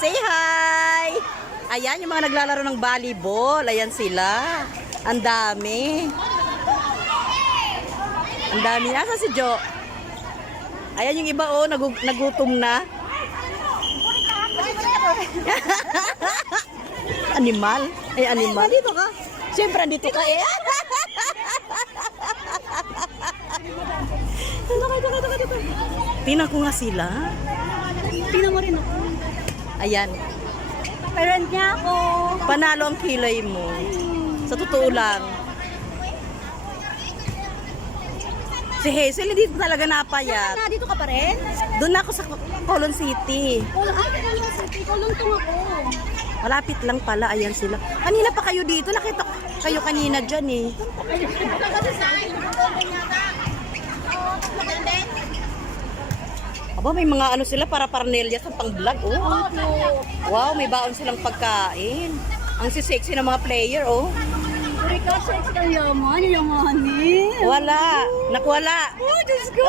Say hi! Ayan, yung mga naglalaro ng volleyball. Ayan sila. Ang dami. Ang dami. Nasa si Jo? Ayan yung iba, oh, nagutom na. Animal. Ay, animal. Dito ka. Siyempre, andito ka eh. Dito. Tingnan ko nga sila. Tingnan mo rin ako. Ayan. Parent niya ako. Panalo ang kilay mo. Sa totoo lang. Si Hazel, hindi talaga napayat. Dito ka pa rin? Doon ako sa Colon City. Colon City. Colon ako. Malapit lang pala. Ayan sila. Kanina pa kayo dito. Nakita ko kayo kanina dyan eh. Aba, may mga ano sila para parnelya sa pang-vlog. Oh. Wow, may baon silang pagkain. Ang sexy ng mga player, oh. Ikaw, sexy ka yamanin. Wala. Nakwala. Oh, Diyos ko.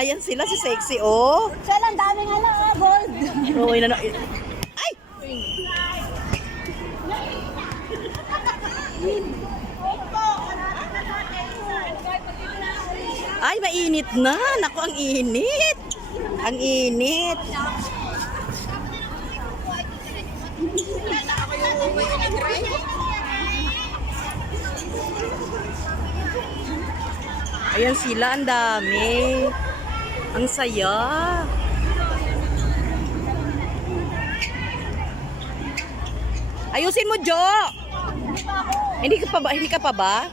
Ayan sila, si sexy, oh. Siya lang, daming gold. Oh, inano. Ay! Ay, mainit na. Naku, ang init. Ang init. Ayan sila, ang dami. Ang saya. Ayusin mo, Jo. Hindi ka pa ba?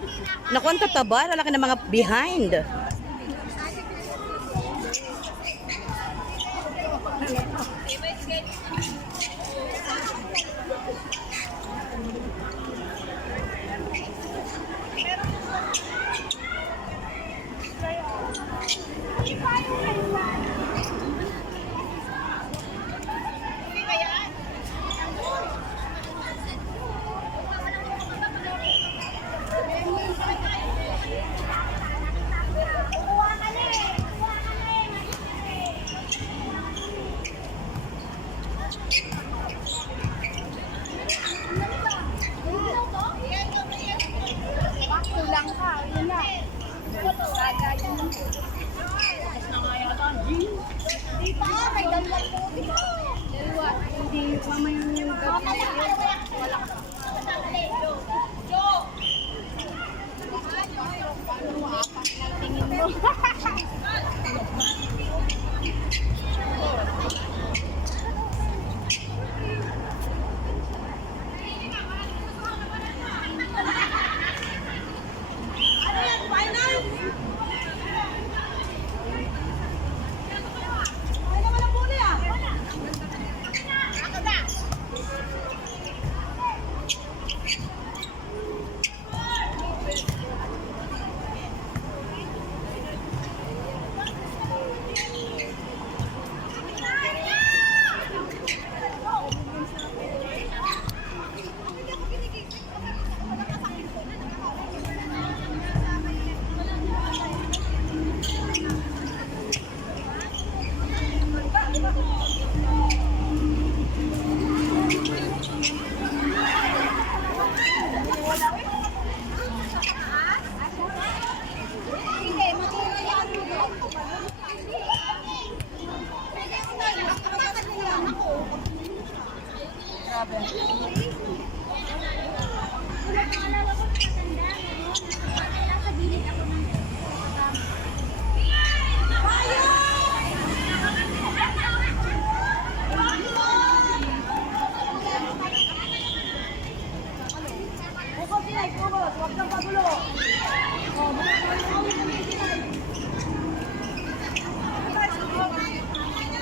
Naku, ang tataba. Lalaki ng mga behind. Kulang ka. Yun na. Di ba? May dalawa po. Dalawa. Hindi. Mamaya yung wala ka. Tingin mo.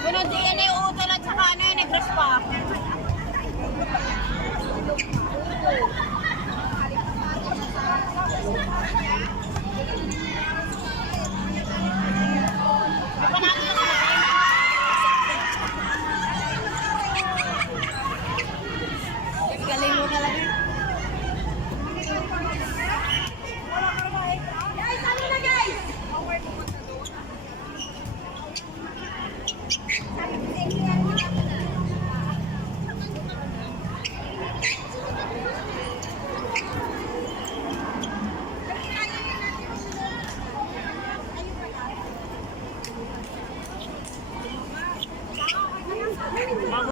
Ano, DNA utol at saka ano yung negros pa. Bago